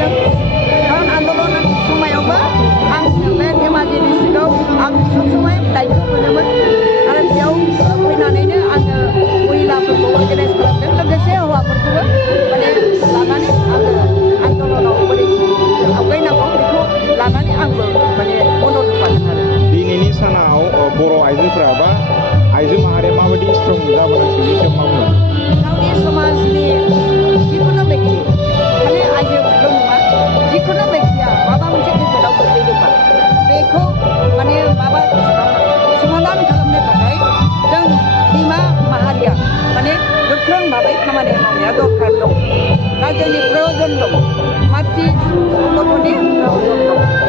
मोनदों खारन आन्दलन समायावबो आं बे धेमाजि डिस्ट्रिक्टआव आं सब समाय दायित्व मोनोमोन आरो बेयाव फैनानैनो आङो महिलाफोरखौ अर्गानाइज खालामदों लोगोसे हौवाफोरखौबो माने लानानै आङो आन्दलनाव बोरै आवगायनांगौ बेखौ लानानै आंबो माने मदद होफादों आरो दिनैनि सानाव बर' आइजोफोरा बा आइजो माहारिया माबायदि स्ट्रं जाबोनांसिगौ बेनि सायाव मा बुंगोन? गावनि समाजनि जिखुनु बेक्ति खालि आइजोल' नङा जिखुनु बेक्तिया माबा मोनसे खैफोदाव गोग्लैदोंबा बेखौ माने माबा समाधान खालामनो थाखाय जों बिमा माहारिया माने गोख्रों भाबै खामानि मावनाया दरखार दं दा जोंनि प्रयजन दं मातृ गथ'नि प्रयजन दं